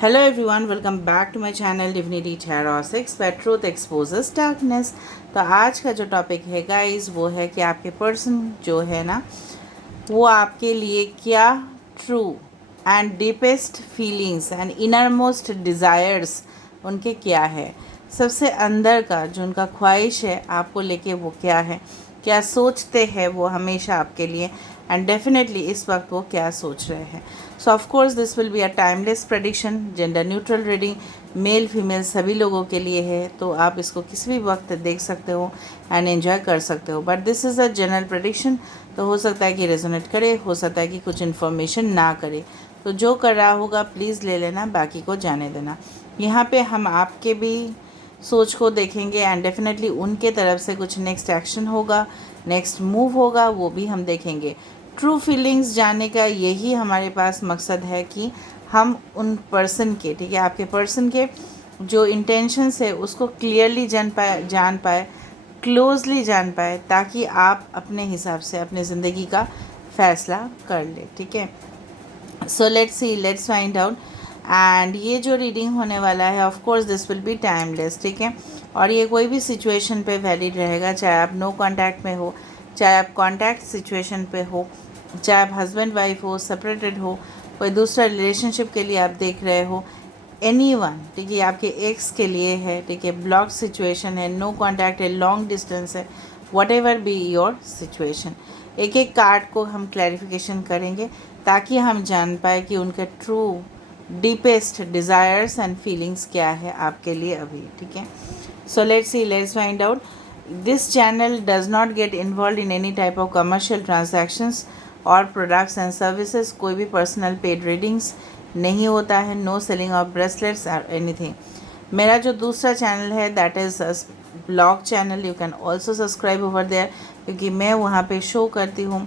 Hello everyone, welcome back to my channel Divinity Tarot 6 where truth exposes darkness। तो आज का जो topic है गाइस वो है कि आपके पर्सन जो है ना वो आपके लिए क्या true and deepest feelings and inner most desires उनके क्या है, सबसे अंदर का जो उनका ख्वाहिश है आपको लेके वो क्या है, क्या सोचते हैं वो हमेशा आपके लिए एंड डेफिनेटली इस वक्त वो क्या सोच रहे हैं। सो of course this will be a timeless prediction, gender neutral reading, male female सभी लोगों के लिए है, तो आप इसको किसी भी वक्त देख सकते हो एंड एंजॉय कर सकते हो। But this is a general prediction, तो हो सकता है कि रेजोनेट करे, हो सकता है कि कुछ इन्फॉर्मेशन ना करे, तो जो कर रहा होगा प्लीज़ ले लेना, बाकी को जाने देना। यहाँ पे हम आपके भी सोच को देखेंगे एंड डेफिनेटली उनके तरफ से कुछ नेक्स्ट एक्शन होगा, नेक्स्ट मूव होगा, वो भी हम देखेंगे। ट्रू फीलिंग्स जानने का यही हमारे पास मकसद है कि हम उन पर्सन के, ठीक है, आपके पर्सन के जो इंटेंशंस है उसको क्लियरली जान पाए, क्लोजली जान पाए, ताकि आप अपने हिसाब से अपने ज़िंदगी का फ़ैसला कर ले। ठीक है, so let's find out. And ये जो रीडिंग होने वाला है of course this will be timeless, ठीक है, और ये कोई भी सिचुएशन पे वैलिड रहेगा, चाहे आप नो कांटेक्ट में हो, चाहे आप कांटेक्ट सिचुएशन पे हो, चाहे आप हस्बैंड वाइफ हो, सेपरेटेड हो, कोई दूसरा रिलेशनशिप के लिए आप देख रहे हो, एनीवन, ठीक है, आपके एक्स के लिए है, ठीक है, ब्लॉक सिचुएशन है, नो कांटेक्ट है, लॉन्ग डिस्टेंस है, whatever be your situation, एक एक कार्ड को हम क्लैरिफिकेशन करेंगे ताकि हम जान पाए कि उनके true deepest desires and feelings क्या है आपके लिए अभी। ठीक है, so let's find out. This channel does not get involve in any type of commercial transactions और प्रोडक्ट्स एंड सर्विसेज, कोई भी पर्सनल पेड रीडिंग्स नहीं होता है, नो सेलिंग ऑफ ब्रेसलेट्स और एनीथिंग। मेरा जो दूसरा चैनल है that is blog channel, you can also subscribe over there, क्योंकि मैं वहाँ पे शो करती हूँ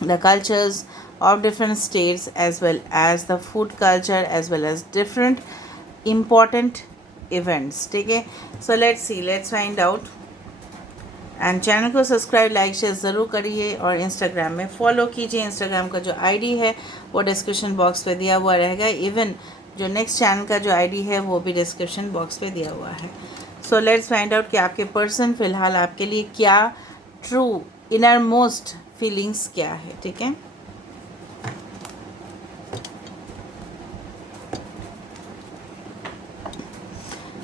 the cultures of different states as well as the food culture as well as different important events। ठीक है, so let's find out। And channel को subscribe like share ज़रूर करिए और इंस्टाग्राम में फॉलो कीजिए। इंस्टाग्राम का जो आईडी है वो डिस्क्रिप्शन बॉक्स पे दिया हुआ रहेगा, इवन जो नेक्स्ट चैनल का जो आईडी है वो भी डिस्क्रिप्शन बॉक्स पे दिया हुआ है। सो लेट्स फाइंड आउट कि आपके पर्सन फ़िलहाल आपके लिए क्या ट्रू इनर मोस्ट फीलिंग्स क्या है। ठीक है,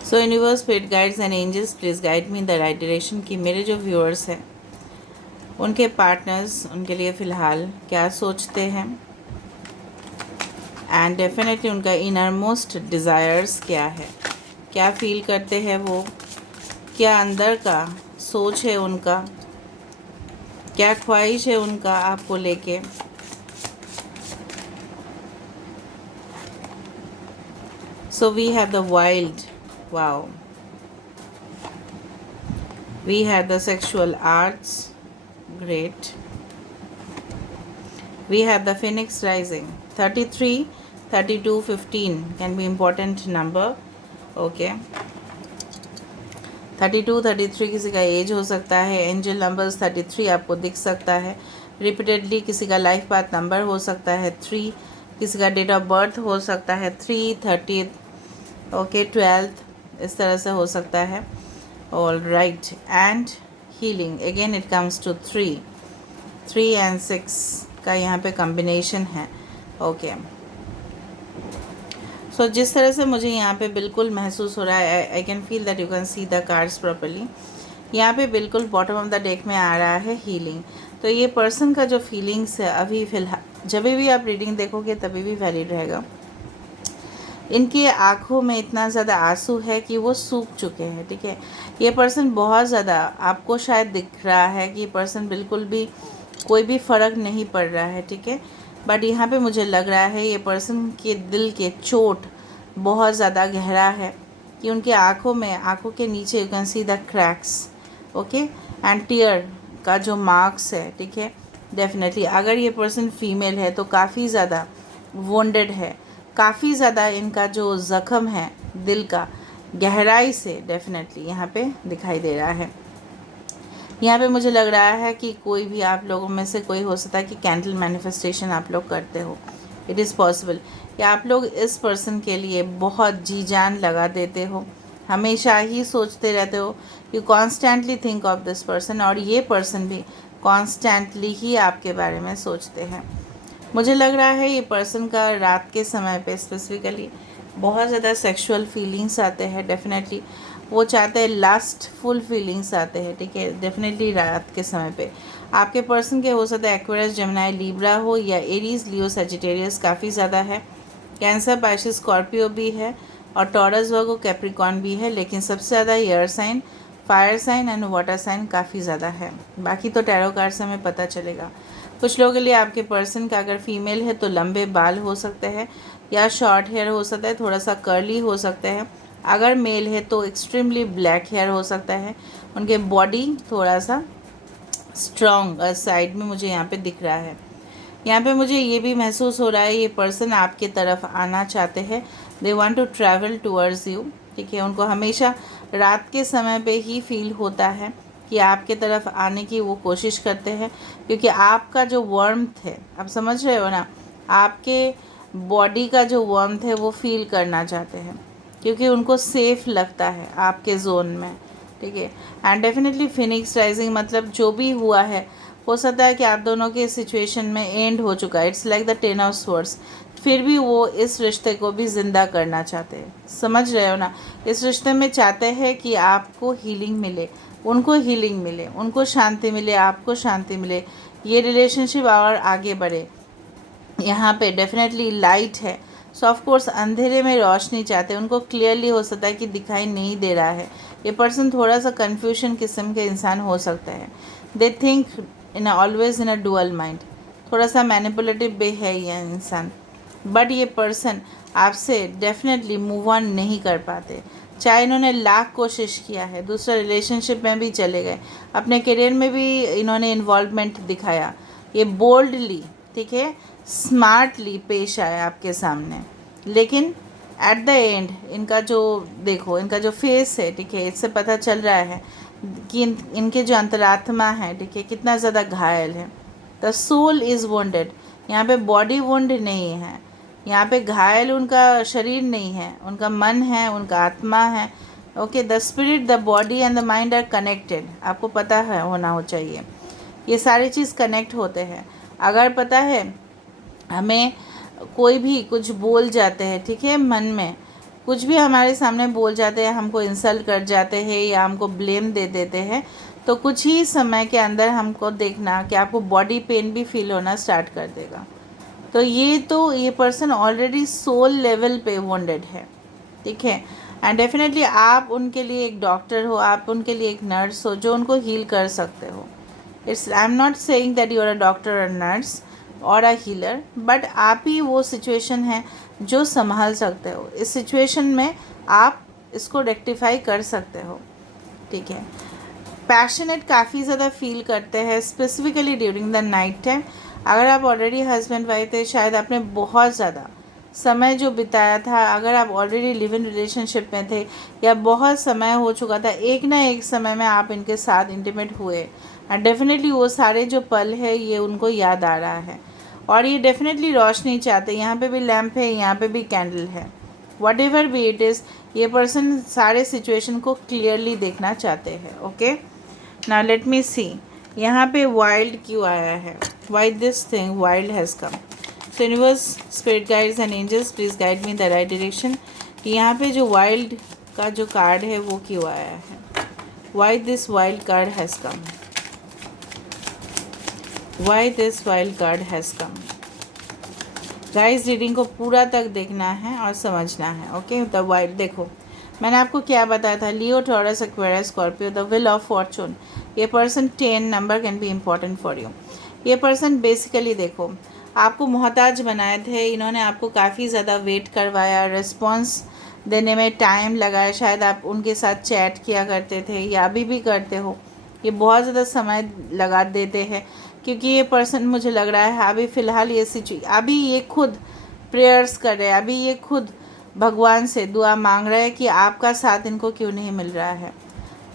so universe, spirit guides and angels please guide me in the right direction कि मेरे जो व्यूअर्स हैं उनके पार्टनर्स उनके लिए फ़िलहाल क्या सोचते हैं एंड डेफिनेटली उनका इनर मोस्ट डिज़ायर्स क्या है, क्या फील करते हैं वो, क्या अंदर का सोच है उनका, क्या ख्वाहिश है उनका आपको लेके। So we have the wild, wow, we have the sexual arts, great, we have the phoenix rising, 33 32 15 can be important number, okay, 32 33 किसी का एज हो सकता है, एंजल नंबर्स 33 आपको दिख सकता है रिपीटेडली, किसी का लाइफ पाथ नंबर हो सकता है 3, किसी का डेट ऑफ बर्थ हो सकता है 3 30, ओके, 12, इस तरह से हो सकता है। All right, and healing again it comes to 3 and 6 का यहाँ पे कॉम्बिनेशन है। ओके, सो जिस तरह से मुझे यहाँ पे बिल्कुल महसूस हो रहा है, I can feel that you can see the cards properly. यहाँ पे बिल्कुल बॉटम ऑफ द डेक में आ रहा है हीलिंग। तो ये पर्सन का जो फीलिंग्स है अभी फ़िलहाल जब भी आप रीडिंग देखोगे तभी भी वैलिड रहेगा। इनकी आँखों में इतना ज़्यादा आंसू है कि वो सूख चुके हैं। ठीक है, ये पर्सन बहुत ज़्यादा, आपको शायद दिख रहा है कि ये पर्सन बिल्कुल भी कोई भी फ़र्क नहीं पड़ रहा है। ठीक है, बट यहाँ पे मुझे लग रहा है ये पर्सन के दिल के चोट बहुत ज़्यादा गहरा है कि उनकी आँखों में, आँखों के नीचे you can see the cracks, okay, and tear का जो मार्क्स है। ठीक है, डेफिनेटली अगर ये पर्सन फीमेल है तो काफ़ी ज़्यादा वोंडेड है, काफ़ी ज़्यादा इनका जो ज़ख़म है दिल का गहराई से डेफिनेटली यहाँ पे दिखाई दे रहा है। यहाँ पे मुझे लग रहा है कि कोई भी आप लोगों में से कोई हो सकता है कि कैंडल मैनिफेस्टेशन आप लोग करते हो, इट इज़ पॉसिबल। कि आप लोग इस पर्सन के लिए बहुत जी जान लगा देते हो, हमेशा ही सोचते रहते हो। You constantly think of this person, और ये पर्सन भी कॉन्स्टेंटली ही आपके बारे में सोचते हैं। मुझे लग रहा है ये पर्सन का रात के समय पे स्पेसिफिकली बहुत ज़्यादा सेक्सुअल फीलिंग्स आते हैं। डेफिनेटली वो चाहते हैं, लास्टफुल फीलिंग्स आते हैं, ठीक है। डेफिनेटली रात के समय पे आपके पर्सन के हो सकता है एक्वेरियस, जेमिनी, लिब्रा हो, या एरीज, लियो, सजिटेरियस काफ़ी ज़्यादा है। कैंसर, पाइसेस, स्कॉर्पियो भी है, और टॉरस, वर्गो, कैप्रिकॉर्न भी है। लेकिन सबसे ज़्यादा air sign, fire sign and water sign काफ़ी ज़्यादा है। बाकी तो टैरो कार्ड से हमें पता चलेगा। कुछ लोगों के लिए आपके पर्सन का अगर फीमेल है तो लंबे बाल हो सकते हैं, या शॉर्ट हेयर हो सकता है, थोड़ा सा कर्ली हो सकता है। अगर मेल है तो एक्सट्रीमली ब्लैक हेयर हो सकता है। उनके बॉडी थोड़ा सा स्ट्रॉन्ग साइड में मुझे यहाँ पे दिख रहा है। यहाँ पे मुझे ये भी महसूस हो रहा है ये पर्सन आपके तरफ आना चाहते हैं। They want to travel towards you, ठीक है। उनको हमेशा रात के समय पे ही फील होता है कि आपके तरफ आने की वो कोशिश करते हैं, क्योंकि आपका जो वार्मथ है, आप समझ रहे हो ना, आपके बॉडी का जो वार्मथ है वो फील करना चाहते हैं, क्योंकि उनको सेफ़ लगता है आपके जोन में, ठीक है। एंड डेफिनेटली फिनिक्स राइजिंग, मतलब जो भी हुआ है हो सकता है कि आप दोनों के सिचुएशन में एंड हो चुका है। It's like the 10 of swords, फिर भी वो इस रिश्ते को भी ज़िंदा करना चाहते हैं। समझ रहे हो ना, इस रिश्ते में चाहते हैं कि आपको हीलिंग मिले, उनको हीलिंग मिले, उनको शांति मिले, आपको शांति मिले, ये रिलेशनशिप और आगे बढ़े। यहाँ पे डेफिनेटली लाइट है। सो ऑफ कोर्स अंधेरे में रोशनी चाहते हैं, उनको क्लियरली हो सकता है कि दिखाई नहीं दे रहा है। ये पर्सन थोड़ा सा कन्फ्यूजन किस्म के इंसान हो सकता है। They think in always in a dual mind, थोड़ा सा मैनिपुलेटिव भी है ये इंसान। बट ये पर्सन आपसे डेफिनेटली मूव ऑन नहीं कर पाते, चाहे इन्होंने लाख कोशिश किया है, दूसरा रिलेशनशिप में भी चले गए, अपने करियर में भी इन्होंने इन्वॉल्वमेंट दिखाया, ये बोल्डली, ठीक है, स्मार्टली पेश आया आपके सामने। लेकिन एट द एंड इनका जो देखो, इनका जो फेस है, ठीक है, इससे पता चल रहा है कि इनके जो अंतरात्मा है, ठीक है, कितना ज़्यादा घायल है। द सोल इज़ वोंडेड, यहाँ पे बॉडी वुंड नहीं है, यहाँ पे घायल उनका शरीर नहीं है, उनका मन है, उनका आत्मा है। Okay, the spirit, the body and the mind are connected. आपको पता है, होना हो चाहिए, ये सारी चीज़ कनेक्ट होते हैं। अगर पता है हमें कोई भी कुछ बोल जाते हैं, ठीक है, मन में कुछ भी हमारे सामने बोल जाते हैं, हमको इंसल्ट कर जाते हैं या हमको ब्लेम दे देते हैं, तो कुछ ही समय के अंदर हमको देखना कि आपको बॉडी पेन भी फील होना स्टार्ट कर देगा। तो ये पर्सन ऑलरेडी सोल लेवल पे वॉन्डेड है, ठीक है। एंड डेफिनेटली आप उनके लिए एक डॉक्टर हो, आप उनके लिए एक नर्स हो जो उनको हील कर सकते हो। It's I am not saying that you are a doctor और नर्स और अ हीलर, बट आप ही वो सिचुएशन है जो संभाल सकते हो। इस सिचुएशन में आप इसको रेक्टिफाई कर सकते हो, ठीक है। पैशनेट काफ़ी ज़्यादा फील करते हैं, specifically during the night time. अगर आप ऑलरेडी हस्बैंड वाइफ थे, शायद आपने बहुत ज़्यादा समय जो बिताया था, अगर आप ऑलरेडी लिव इन रिलेशनशिप में थे या बहुत समय हो चुका था, एक ना एक समय में आप इनके साथ इंटीमेट हुए, एंड डेफिनेटली वो सारे जो पल है ये उनको याद आ रहा है, और ये डेफिनेटली रोशनी चाहते हैं। यहाँ पे भी लैम्प है, यहाँ पे भी कैंडल है, whatever be it is, ये पर्सन सारे सिचुएशन को क्लियरली देखना चाहते हैं। Okay, now let me see यहाँ पे वाइल्ड क्यों आया है, why this thing wild has come. So universe, spirit guides and angels, please guide me the right direction. यहाँ पे जो वाइल्ड का जो कार्ड है वो क्यों आया है, why this wild card has come, why this wild card has come. Guys, reading को पूरा तक देखना है और समझना है। ओके, द वाइल्ड, देखो मैंने आपको क्या बताया था, Leo, Taurus, Aquarius, Scorpio, the wheel of fortune. ये person 10 number can be important for you. ये पर्सन बेसिकली देखो आपको मोहताज बनाए थे, इन्होंने आपको काफ़ी ज़्यादा वेट करवाया, रिस्पॉन्स देने में टाइम लगाया, शायद आप उनके साथ चैट किया करते थे या अभी भी करते हो, ये बहुत ज़्यादा समय लगा देते हैं, क्योंकि ये पर्सन मुझे लग रहा है अभी फ़िलहाल अभी ये खुद प्रेयर्स कर रहे हैं, अभी ये खुद भगवान से दुआ मांग रहे हैं कि आपका साथ इनको क्यों नहीं मिल रहा है।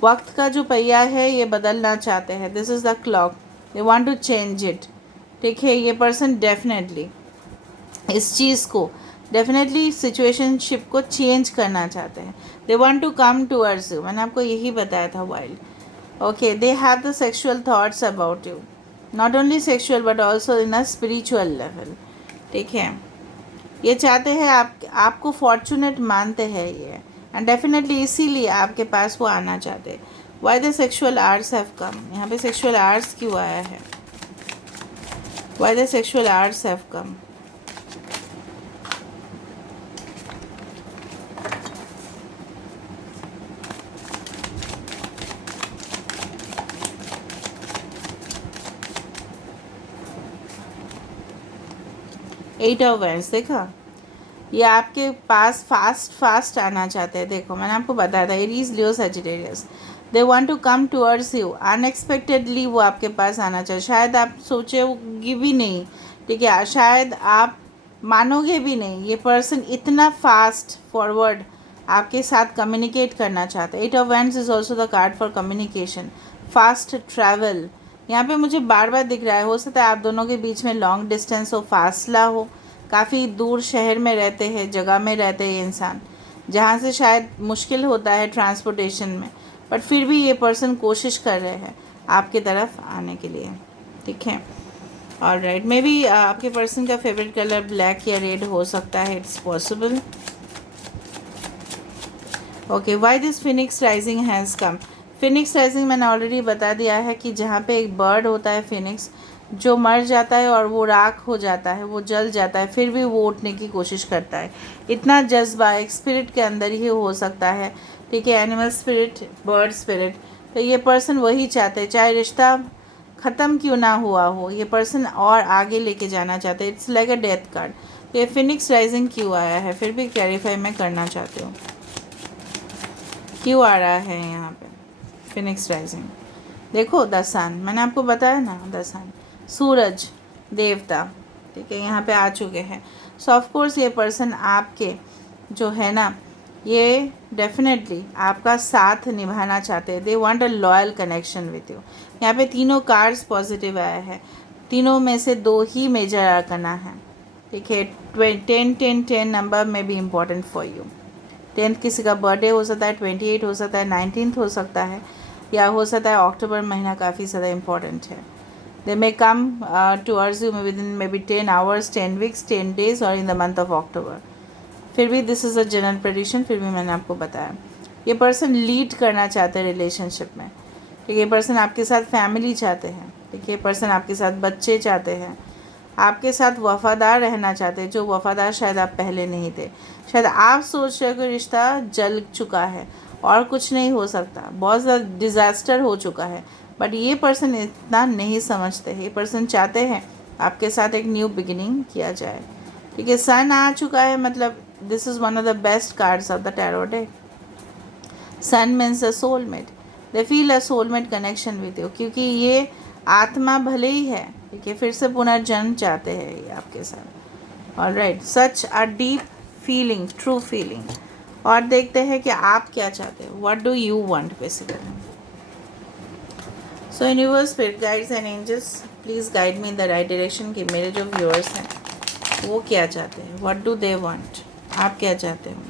वक्त का जो पहिया है ये बदलना चाहते हैं, this is the clock, they want to change it, ठीक है। ये पर्सन डेफिनेटली इस चीज़ को डेफिनेटली सिचुएशनशिप को चेंज करना चाहते हैं. They want to come towards you, मैंने आपको यही बताया था wild. Okay, they have the sexual thoughts about you, not only sexual but also in a spiritual level. ठीक है, ये चाहते हैं आपको फॉर्चुनेट मानते हैं ये, एंड डेफिनेटली इसीलिए आपके पास वो आना चाहते हैं. Why the sexual arts have come, यहाँ पे सेक्शुअल आर्ट्स क्यों आया है? Why the sexual arts have come? Eight of wands, देखा, ये आपके पास फास्ट आना चाहते हैं. देखो मैंने आपको बताया था, Aries Leo Sagittarius, they want to come towards you unexpectedly. वो आपके पास आना चाहिए, शायद आप सोचोगे भी नहीं. ठीक है, शायद आप मानोगे भी नहीं, ये पर्सन इतना फास्ट फॉरवर्ड आपके साथ कम्युनिकेट करना चाहता है. Eight of wands is also the card for communication, fast travel. यहाँ पे मुझे बार बार दिख रहा है, हो सकता है आप दोनों के बीच में लॉन्ग डिस्टेंस हो, फासला हो, काफ़ी दूर शहर में रहते हैं, जगह में रहते हैं इंसान, जहाँ से शायद मुश्किल होता है ट्रांसपोर्टेशन में, बट फिर भी ये पर्सन कोशिश कर रहे हैं आपकी तरफ आने के लिए. ठीक है, ऑलराइट, मे बी आपके पर्सन का फेवरेट कलर ब्लैक या रेड हो सकता है, it's possible. Okay, why this Phoenix rising has come? Phoenix rising मैंने ऑलरेडी बता दिया है कि जहाँ पे एक बर्ड होता है फिनिक्स, जो मर जाता है और वो राख हो जाता है, वो जल जाता है, फिर भी वो उठने की कोशिश करता है. इतना जज्बा एक स्पिरिट के अंदर ही हो सकता है. ठीक है, एनिमल स्पिरिट, बर्ड स्पिरिट. तो ये पर्सन वही चाहते हैं, चाहे रिश्ता ख़त्म क्यों ना हुआ हो, ये पर्सन और आगे लेके जाना चाहते हैं. It's like a death card. तो ये फिनिक्स राइजिंग क्यों आया है, फिर भी क्लैरिफाई मैं करना चाहती हूँ, क्यों आ रहा है यहाँ पे फिनिक्स राइजिंग? देखो द सन, मैंने आपको बताया ना, द सन, सूरज देवता. ठीक है, यहाँ पे आ चुके हैं. सो ऑफ कोर्स ये पर्सन आपके जो है ना, ये डेफिनेटली आपका साथ निभाना चाहते हैं. They want a loyal connection with you. यहाँ पे तीनों कार्ड्स पॉजिटिव आया है, तीनों में से दो ही मेजर आर्कना है. ठीक है, 10 नंबर में भी इम्पोर्टेंट फॉर यू. 10 किसी का बर्थडे हो सकता है, 28 हो सकता है, 19 हो सकता है, या हो सकता है अक्टूबर महीना काफ़ी ज़्यादा इम्पॉर्टेंट है. They may come towards you within maybe 10 hours, 10 weeks, 10 days और in the month of October. फिर भी this is a general prediction, फिर भी मैंने आपको बताया. ये पर्सन लीड करना चाहते हैं रिलेशनशिप में. ठीक है, ये पर्सन आपके साथ फैमिली चाहते हैं. ठीक है, ये पर्सन आपके साथ बच्चे चाहते हैं, आपके साथ वफ़ादार रहना चाहते हैं, जो वफ़ादार शायद आप पहले नहीं थे. शायद आप सोच रहे हो कि रिश्ता जल चुका है और कुछ नहीं हो सकता, बहुत ज़्यादा डिज़ास्टर हो चुका है, बट ये पर्सन इतना नहीं समझते. ये पर्सन चाहते हैं आपके साथ एक न्यू बिगिनिंग किया जाए. ठीक है, सन आ चुका है, मतलब this is one of the best cards of the tarot deck. Sun means a soulmate. They feel a soulmate connection with you, क्योंकि ये आत्मा भले ही है, ठीक है, फिर से पुनर्जन्म चाहते हैं ये आपके साथ. Alright, such a deep feeling, true feeling. और देखते हैं कि आप क्या चाहते हो, what do you want basically. So universe, spirit guides and angels, please guide me in the right direction कि मेरे जो व्यूअर्स हैं वो क्या चाहते हैं, व्हाट डू दे वांट. आप क्या चाहते हो,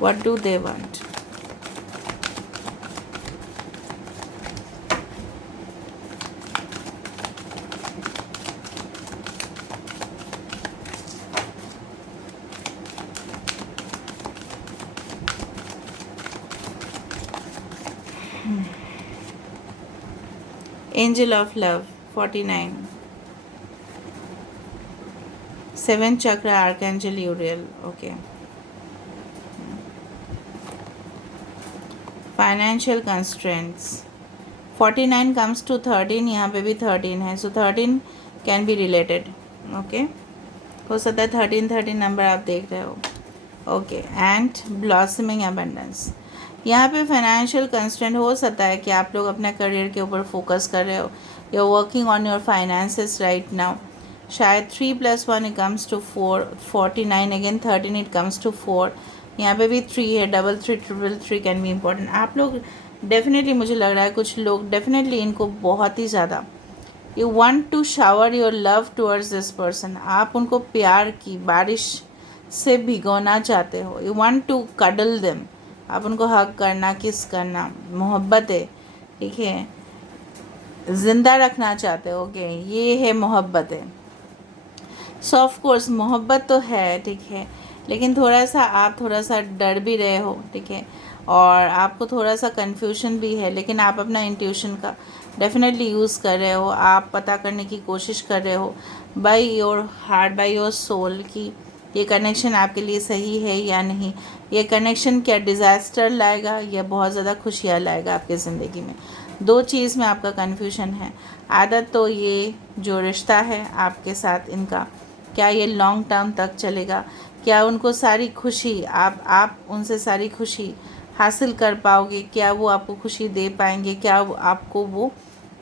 what do they want. Angel of Love, 49. 7th chakra, Archangel Uriel. Okay. Financial constraints. 49 comes to 13, यहाँ पे भी 13 है, so 13 can be related. Okay. हो सकता है 13 नंबर आप देख रहे हो. Okay, and blossoming abundance. यहाँ पे फाइनेंशियल कंस्ट्रेंट हो सकता है कि आप लोग अपने करियर के ऊपर फोकस कर रहे हो, you are working on your finances right now. शायद 3 + 1 it comes to 4, 49 again 13 it comes to 4. यहाँ पे भी 3 है, 333 3 कैन बी इम्पोर्टेंट. आप लोग डेफिनेटली, मुझे लग रहा है कुछ लोग डेफिनेटली इनको बहुत ही ज़्यादा you want to shower your love towards this person, आप उनको प्यार की बारिश से भिगोना चाहते हो। You want to cuddle them, आप उनको हग करना, किस करना, मोहब्बत है, ठीक है, ज़िंदा रखना चाहते हो। ओके, ये है मोहब्बत है। सो ऑफ कोर्स मोहब्बत तो है, ठीक है, लेकिन आप थोड़ा सा डर भी रहे हो, ठीक है, और आपको थोड़ा सा कन्फ्यूजन भी है, लेकिन आप अपना इंट्यूशन का डेफिनेटली यूज़ कर रहे हो। आप पता करने की कोशिश कर रहे हो by your heart, by your soul, कि ये कनेक्शन आपके लिए सही है या नहीं। ये कनेक्शन क्या डिज़ास्टर लाएगा या बहुत ज़्यादा खुशियाँ लाएगा आपके ज़िंदगी में। दो चीज़ में आपका कन्फ्यूजन है। आदत तो ये जो रिश्ता है आपके साथ इनका, क्या ये लॉन्ग टर्म तक चलेगा, क्या उनको सारी खुशी आप उनसे सारी खुशी हासिल कर पाओगे, क्या वो आपको खुशी दे पाएंगे, क्या आपको वो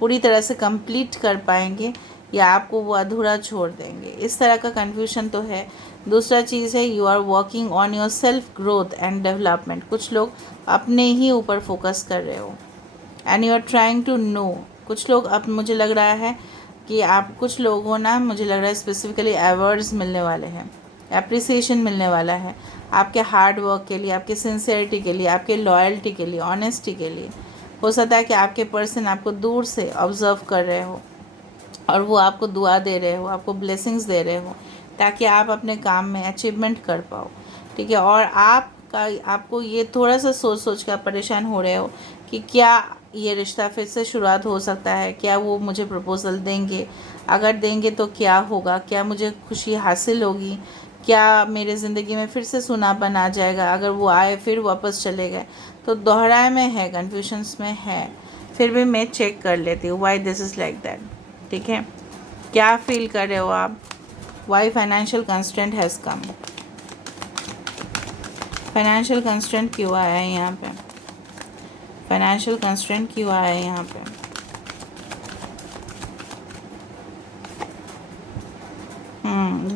पूरी तरह से कंप्लीट कर पाएंगे या आपको वो अधूरा छोड़ देंगे। इस तरह का कन्फ्यूजन तो है। दूसरा चीज़ है you are working on your self growth and development, कुछ लोग अपने ही ऊपर फोकस कर रहे हो and you are trying to know. कुछ लोग, अब मुझे लग रहा है कि आप कुछ लोगों ना, मुझे लग रहा है स्पेसिफिकली अवार्ड्स मिलने वाले हैं, एप्रिसिएशन मिलने वाला है आपके हार्ड वर्क के लिए, आपके सिंसियरिटी के लिए, आपके लॉयल्टी के लिए, ऑनेस्टी के लिए। हो सकता है कि आपके पर्सन आपको दूर से ऑब्ज़र्व कर रहे हो और वो आपको दुआ दे रहे हो, आपको ब्लेसिंग्स दे रहे हो ताकि आप अपने काम में अचीवमेंट कर पाओ, ठीक है। और आपको ये थोड़ा सा सोच सोच कर परेशान हो रहे हो कि क्या ये रिश्ता फिर से शुरुआत हो सकता है, क्या वो मुझे प्रपोज़ल देंगे, अगर देंगे तो क्या होगा, क्या मुझे खुशी हासिल होगी, क्या मेरे ज़िंदगी में फिर से सूनापन आ जाएगा, अगर वो आए फिर वापस चले गए। तो दोहराए में है, कन्फ्यूजन्स में है। फिर भी मैं चेक कर लेती हूँ why this is like that, ठीक है। क्या फील कर रहे हो आप, why financial constraint has come, financial constraint क्यों आया है यहाँ पे, फाइनेंशियल कंस्ट्रेंट क्यों आया है यहाँ पे।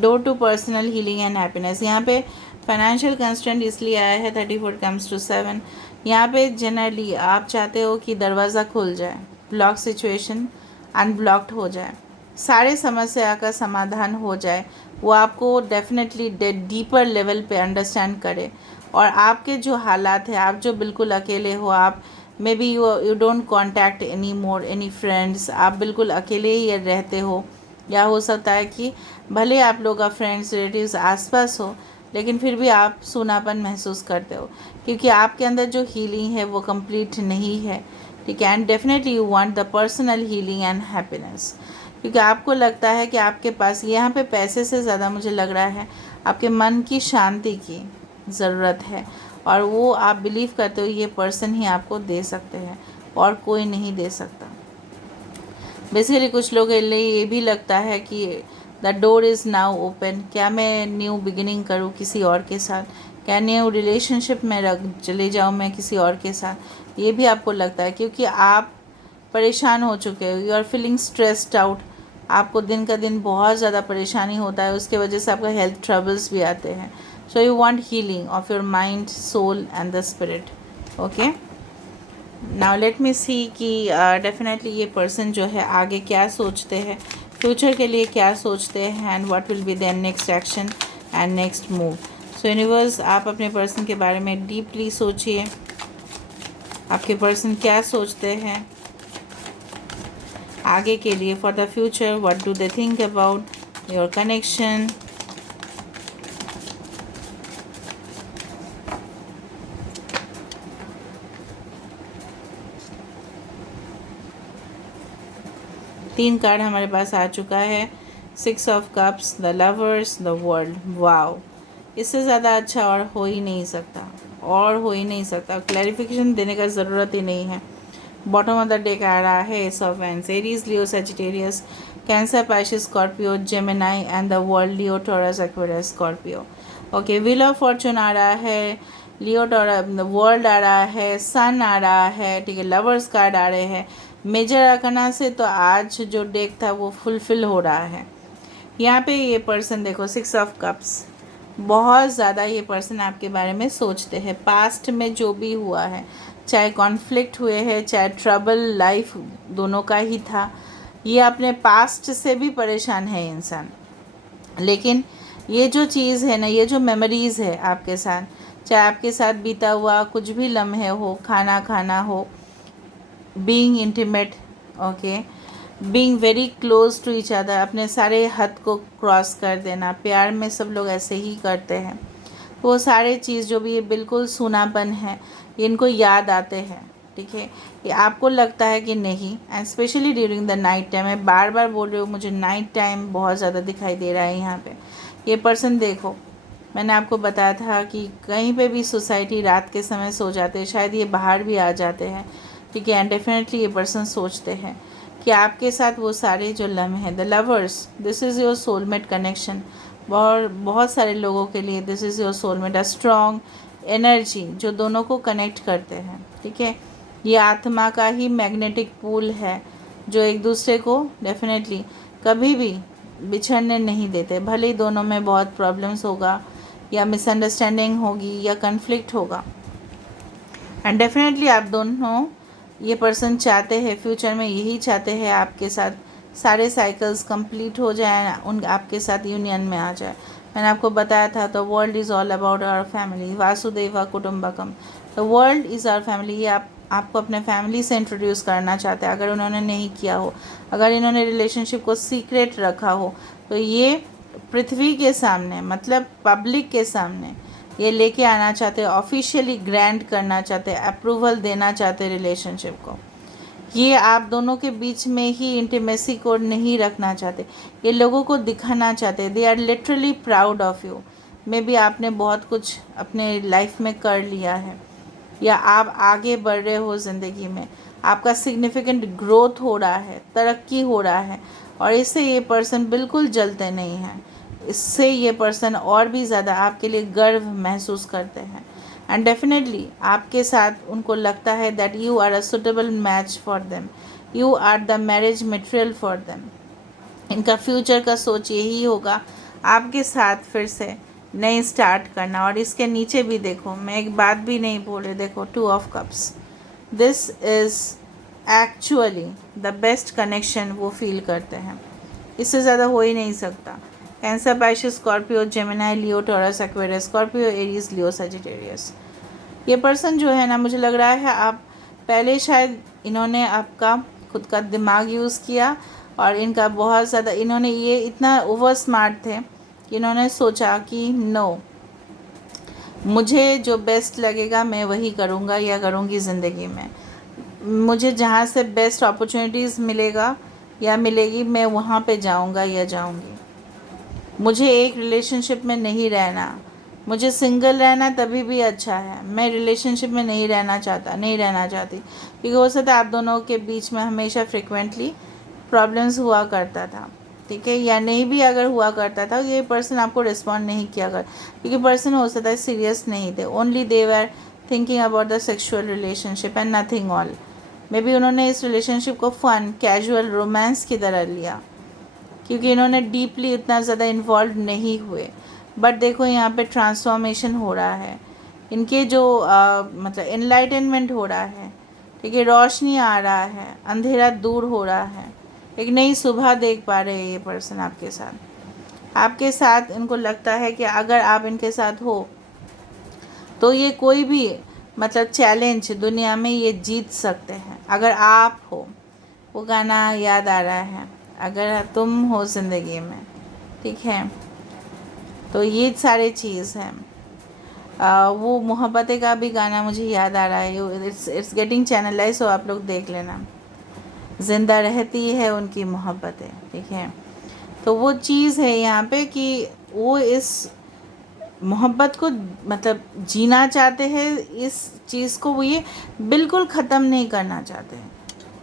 Door to personal healing and happiness, यहाँ पे फाइनेंशियल कंस्ट्रेंट इसलिए आया है 34 कम्स टू 7। यहाँ पे जनरली आप चाहते हो कि दरवाज़ा खुल जाए, ब्लॉक सिचुएशन अनब्लॉक्ड हो जाए, सारे समस्या का समाधान हो जाए, वो आपको डेफिनेटली डीपर लेवल पे अंडरस्टैंड करे और आपके जो हालात हैं, आप जो बिल्कुल अकेले हो, आप may be you don't contact any more any friends, आप बिल्कुल अकेले ही रहते हो, या हो सकता है कि भले आप लोग का फ्रेंड्स रिलेटिव्स आसपास हो लेकिन फिर भी आप सूनापन महसूस करते हो क्योंकि आपके अंदर जो हीलिंग है वो कंप्लीट नहीं है, ठीक है। And definitely you want the personal healing and happiness, क्योंकि आपको लगता है कि आपके पास यहाँ पे पैसे से ज़्यादा मुझे लग रहा है आपके मन की शांति की ज़रूरत है और वो आप बिलीव करते हो ये पर्सन ही आपको दे सकते हैं और कोई नहीं दे सकता। बेसिकली कुछ लोगों के लिए ये भी लगता है कि the door is now open, क्या मैं न्यू बिगिनिंग करूँ किसी और के साथ, क्या न्यू रिलेशनशिप में चले जाऊँ मैं किसी और के साथ, ये भी आपको लगता है क्योंकि आप परेशान हो चुके हो, you are feeling stressed out, आपको दिन का दिन बहुत ज़्यादा परेशानी होता है, उसके वजह से आपका हेल्थ ट्रबल्स भी आते हैं। So you want healing of your mind, soul and the spirit, okay. Now let me see कि डेफिनेटली ये पर्सन जो है आगे क्या सोचते हैं, फ्यूचर के लिए क्या सोचते हैं and what will be their next action and next move. So universe, आप अपने पर्सन के बारे में डीपली सोचिए, आपके पर्सन क्या सोचते हैं आगे के लिए, for the future what do they think about your connection. तीन कार्ड हमारे पास आ चुका है, 6 of cups, the lovers, the world. Wow, इससे ज़्यादा अच्छा और हो ही नहीं सकता, और हो ही नहीं सकता, क्लैरिफिकेशन देने का ज़रूरत ही नहीं है। बॉटम ऑफ द डेक आ रहा है ace of wands, Aries, Leo, Sagittarius, Cancer, Pisces, Scorpio, Gemini and the world, Leo, Taurus, Aquarius, Scorpio. Okay, wheel of fortune आ रहा है, लियो, टॉरस, वर्ल्ड आ रहा है, सन आ रहा है, ठीक है, लवर्स कार्ड आ रहे हैं। मेजर आर्कना से तो आज जो डेक था वो फुलफ़िल हो रहा है। यहाँ पे ये पर्सन देखो, 6 ऑफ कप्स, बहुत ज़्यादा ये पर्सन आपके बारे में सोचते हैं। पास्ट में जो भी हुआ है, चाहे कॉन्फ्लिक्ट हुए हैं, चाहे ट्रबल लाइफ दोनों का ही था, ये अपने पास्ट से भी परेशान है इंसान, लेकिन ये जो चीज़ है ना, ये जो मेमोरीज़ है आपके साथ, चाहे आपके साथ बीता हुआ कुछ भी लम्हे हो, खाना खाना हो, being intimate, okay, being very close to each other, अपने सारे हद को क्रॉस कर देना, प्यार में सब लोग ऐसे ही करते हैं। वो सारे चीज़ जो भी ये बिल्कुल सूनापन है, ये इनको याद आते हैं, ठीक है। ये आपको लगता है कि नहीं, and specially during the night time, मैं बार बार बोल रही हूँ, मुझे नाइट टाइम बहुत ज़्यादा दिखाई दे रहा है यहाँ पे। ये पर्सन देखो, मैंने आपको बताया था कि कहीं पे भी सोसाइटी रात के समय सो जाते हैं, शायद ये बाहर भी आ जाते हैं, ठीक है। एंड डेफिनेटली ये पर्सन सोचते हैं कि आपके साथ वो सारे जो लम्हे हैं, the lovers, this is your soulmate connection. बहुत बहुत सारे लोगों के लिए this is your soulmate, a strong energy जो दोनों को कनेक्ट करते हैं, ठीक है। ये आत्मा का ही मैग्नेटिक पुल है जो एक दूसरे को डेफिनेटली कभी भी बिछड़ने नहीं देते, भले ही दोनों में बहुत प्रॉब्लम्स होगा या मिसअंडरस्टैंडिंग होगी या कन्फ्लिक्ट होगा। एंड डेफिनेटली आप दोनों, ये पर्सन चाहते हैं फ्यूचर में, यही चाहते हैं आपके साथ सारे साइकिल्स कंप्लीट हो जाए, उन आपके साथ यूनियन में आ जाए। मैंने आपको बताया था, the world is all about our family, वासुदेवा कुटुम्बकम, the world is our family. ये आपको अपने फैमिली से इंट्रोड्यूस करना चाहते हैं, अगर उन्होंने नहीं किया हो, अगर इन्होंने रिलेशनशिप को सीक्रेट रखा हो, तो ये पृथ्वी के सामने, मतलब पब्लिक के सामने ये लेके आना चाहते हैं, ऑफिशियली ग्रांट करना चाहते हैं, अप्रूवल देना चाहते हैं रिलेशनशिप को। ये आप दोनों के बीच में ही इंटीमेसी को नहीं रखना चाहते, ये लोगों को दिखाना चाहते हैं, they are literally proud of you. Maybe आपने बहुत कुछ अपने लाइफ में कर लिया है, या आप आगे बढ़ रहे हो ज़िंदगी में, आपका सिग्निफिकेंट ग्रोथ हो रहा है, तरक्की हो रहा है, और इससे ये पर्सन बिल्कुल जलते नहीं हैं। इससे ये पर्सन और भी ज़्यादा आपके लिए गर्व महसूस करते हैं। एंड डेफिनेटली आपके साथ उनको लगता है that you are a suitable match for them, you are the marriage material for them. इनका फ्यूचर का सोच यही होगा आपके साथ फिर से नई स्टार्ट करना। और इसके नीचे भी देखो, मैं एक बात भी नहीं बोल रही, देखो 2 of cups, this is actually the best connection वो फील करते हैं, इससे ज़्यादा हो ही नहीं सकता। कैंसर, पाइसेस, स्कॉर्पियो, जेमिनी, लियो, Taurus, Aquarius, Scorpio, Aries, Leo, Sagittarius. ये पर्सन जो है ना, मुझे लग रहा है आप पहले शायद इन्होंने आपका खुद का दिमाग यूज़ किया, और इनका बहुत ज़्यादा, इन्होंने ये इतना ओवर स्मार्ट थे कि इन्होंने सोचा कि नो, मुझे जो बेस्ट लगेगा मैं वही करूँगा या करूँगी ज़िंदगी में, मुझे जहाँ से बेस्ट अपॉर्चुनिटीज़ मिलेगा या मिलेगी मैं वहाँ पे जाऊँगा या जाऊँगी। मुझे एक रिलेशनशिप में नहीं रहना, मुझे सिंगल रहना तभी भी अच्छा है, मैं रिलेशनशिप में नहीं रहना चाहती, क्योंकि हो सकता है आप दोनों के बीच में हमेशा फ्रिक्वेंटली प्रॉब्लम्स हुआ करता था, ठीक है, या नहीं भी अगर हुआ करता था, ये पर्सन आपको रिस्पॉन्ड नहीं किया कर, क्योंकि पर्सन हो सकता है सीरियस नहीं थे, only they were thinking about the sexual relationship and nothing all. May be उन्होंने इस रिलेशनशिप को फन, कैजुअल, रोमांस की तरह लिया, क्योंकि इन्होंने डीपली उतना ज़्यादा इन्वॉल्व नहीं हुए। बट देखो यहाँ पे ट्रांसफॉर्मेशन हो रहा है, इनके जो मतलब एनलाइटनमेंट हो रहा है, ठीक है, रोशनी आ रहा है, अंधेरा दूर हो रहा है, एक नई सुबह देख पा रहे हैं ये पर्सन आपके साथ इनको लगता है कि अगर आप इनके साथ हो तो ये कोई भी मतलब चैलेंज दुनिया में ये जीत सकते हैं, अगर आप हो। वो गाना याद आ रहा है, अगर तुम हो ज़िंदगी में, ठीक है। तो ये सारे चीज़ हैं। वो मोहब्बतें का भी गाना मुझे याद आ रहा है, इट्स गेटिंग चैनलाइज, सो आप लोग देख लेना, ज़िंदा रहती है उनकी मोहब्बतें, ठीक है। तो वो चीज़ है यहाँ पे कि वो इस मोहब्बत को मतलब जीना चाहते हैं, इस चीज़ को वो ये बिल्कुल ख़त्म नहीं करना चाहते हैं,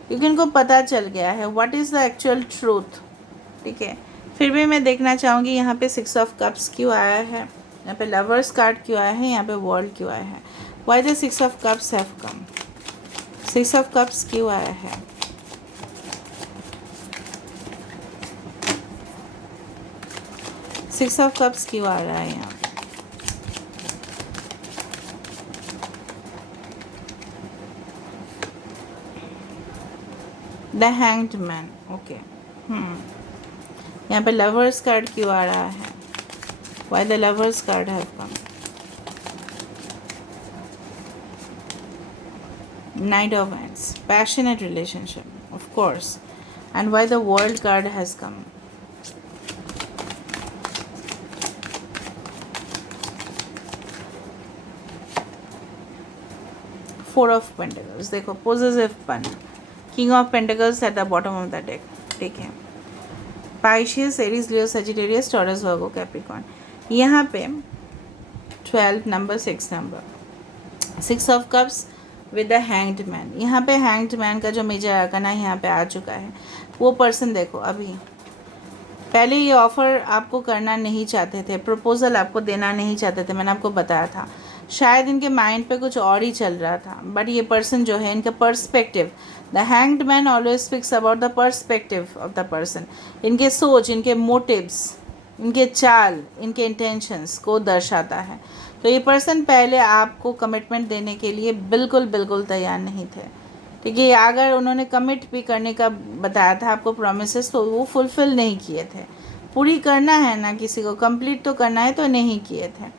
क्योंकि इनको पता चल गया है what is the actual truth, ठीक है। फिर भी मैं देखना चाहूँगी यहाँ पे 6 ऑफ कप्स क्यों आया है, यहाँ पे लवर्स कार्ड क्यों आया है, यहाँ पे वर्ल्ड क्यों आया है, why the 6 of cups have come, 6 of cups क्यों आया है, सिक्स ऑफ कप्स क्यों आ रहा है यहाँ, द हैंग्ड मैन, ओके। यहाँ पे लवर्स कार्ड क्यों आ रहा है? Why the lovers card have come? Knight of Wands, passionate relationship, of course. And why the World card has come? Four of Pentacles. देखो possessive-पन. King of Pentacles at the bottom of the deck. ठीक है. Pisces, Aries, Leo, Sagittarius, Taurus, Virgo, Capricorn. यहाँ पे 12 number, 6 number, 6 of Cups with the hanged man. यहाँ पे hanged man का जो major arcana यहाँ पे आ चुका है. वो पर्सन देखो अभी पहले ये ऑफ़र आपको करना नहीं चाहते थे, प्रपोज़ल आपको देना नहीं चाहते थे, मैंने आपको बताया था. शायद इनके माइंड पे कुछ और ही चल रहा था. बट ये पर्सन जो है, इनका perspective, the hanged man always speaks about the perspective of the person. इनके सोच, इनके मोटिव्स, इनके चाल, इनके इंटेंशंस को दर्शाता है. तो ये पर्सन पहले आपको कमिटमेंट देने के लिए बिल्कुल तैयार नहीं थे. ठीक है, अगर उन्होंने कमिट भी करने का बताया था आपको प्रॉमिसेस, तो वो फुलफ़िल नहीं किए थे. पूरी करना है ना, किसी को कंप्लीट तो करना है, तो नहीं किए थे.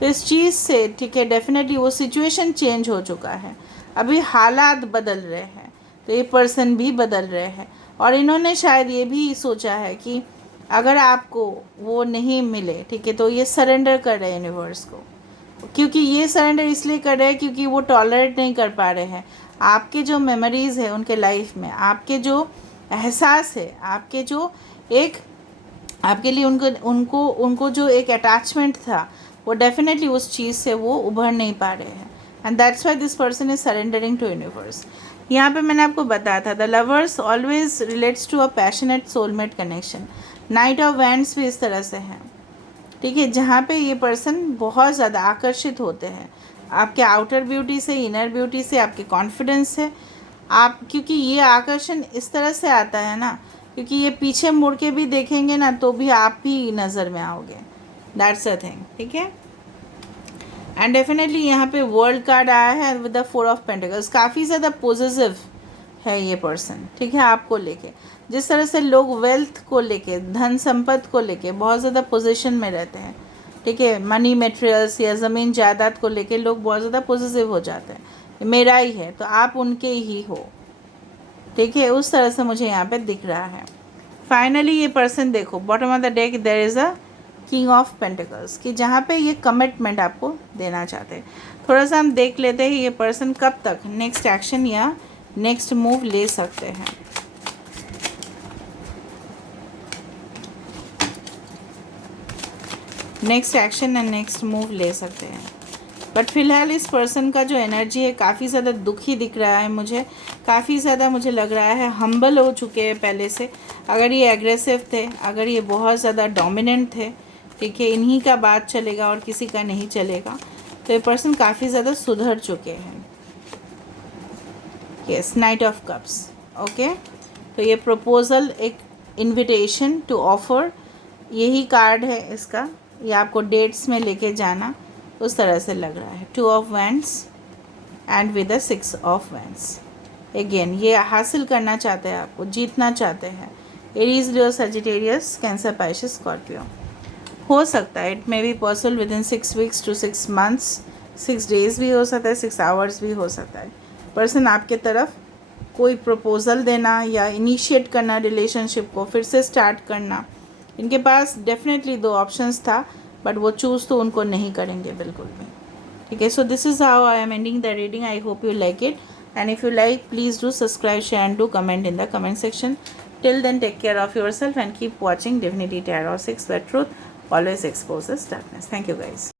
तो इस चीज़ से ठीक है, डेफिनेटली वो सिचुएशन चेंज हो चुका है. अभी हालात बदल रहे हैं, तो ये पर्सन भी बदल रहे हैं. और इन्होंने शायद ये भी सोचा है कि अगर आपको वो नहीं मिले, ठीक है, तो ये सरेंडर कर रहे हैं यूनिवर्स को. क्योंकि ये सरेंडर इसलिए कर रहे हैं क्योंकि वो टॉलरेट नहीं कर पा रहे हैं आपके जो मेमोरीज़ है उनके लाइफ में, आपके जो एहसास है, आपके जो एक आपके लिए उनको जो एक अटैचमेंट था, वो डेफिनेटली उस चीज़ से वो उभर नहीं पा रहे हैं. And that's why this person is surrendering to universe. यहाँ पे मैंने आपको बताया था the lovers always relates to a passionate soulmate connection. Knight of wands भी इस तरह से है. ठीक है, जहाँ पे ये पर्सन बहुत ज़्यादा आकर्षित होते हैं आपके आउटर ब्यूटी से, इनर ब्यूटी से, आपके कॉन्फिडेंस से. आप क्योंकि ये आकर्षण इस तरह से आता है ना, क्योंकि ये पीछे मुड़ के भी देखेंगे ना तो भी आप भी नज़र में आओगे. That's a thing. ठीक है. एंड डेफिनेटली यहाँ पे वर्ल्ड कार्ड आया है विद द 4 ऑफ पेंटिकल्स. काफ़ी ज़्यादा पॉजिटिव है ये पर्सन. ठीक है, आपको लेके जिस तरह से लोग वेल्थ को लेके, धन संपत्ति को लेके बहुत ज़्यादा पोजीशन में रहते हैं. ठीक है, मनी मटेरियल्स या ज़मीन जायदाद को लेके लोग बहुत ज़्यादा पॉजिटिव हो जाते हैं, मेरा ही है, तो आप उनके ही हो. ठीक है, उस तरह से मुझे यहाँ पे दिख रहा है. फाइनली ये पर्सन देखो bottom of the deck there is a king of pentacles, कि जहाँ पे ये कमिटमेंट आपको देना चाहते हैं. थोड़ा सा हम देख लेते हैं ये पर्सन कब तक नेक्स्ट एक्शन या नेक्स्ट मूव ले सकते हैं. Next action and next move ले सकते हैं. बट फिलहाल इस पर्सन का जो एनर्जी है काफ़ी ज़्यादा दुखी दिख रहा है मुझे. काफ़ी ज़्यादा मुझे लग रहा है हम्बल हो चुके हैं पहले से. अगर ये एग्रेसिव थे, अगर ये बहुत ज़्यादा डोमिनेंट थे, ठीक है, इन्हीं का बात चलेगा और किसी का नहीं चलेगा, तो ये पर्सन काफ़ी ज़्यादा सुधर चुके हैं. Yes, night of cups. Okay, तो ये प्रपोज़ल, एक इन्विटेशन टू ऑफ़र, यही कार्ड है इसका. ये आपको डेट्स में लेके जाना, उस तरह से लग रहा है. 2 of wands and with 6 of wands. Again ये हासिल करना चाहते हैं, आपको जीतना चाहते हैं. Aries, Leo, Sagittarius, Cancer, Pisces, Scorpio. हो सकता है it may be possible within 6 weeks to 6 months. 6 days भी हो सकता है, 6 आवर्स भी हो सकता है. पर्सन आपके तरफ कोई प्रपोज़ल देना या इनिशिएट करना, रिलेशनशिप को फिर से स्टार्ट करना, इनके पास डेफिनेटली 2 ऑप्शंस था, बट वो चूज़ तो उनको नहीं करेंगे बिल्कुल भी. ठीक है, so this is how I am ending the reading. I hope you like it, and if you like please do subscribe, share and do comment in the comment section. Till then take care of yourself and keep watching Divinity Tarot 6, where truth always exposes darkness. Thank you guys.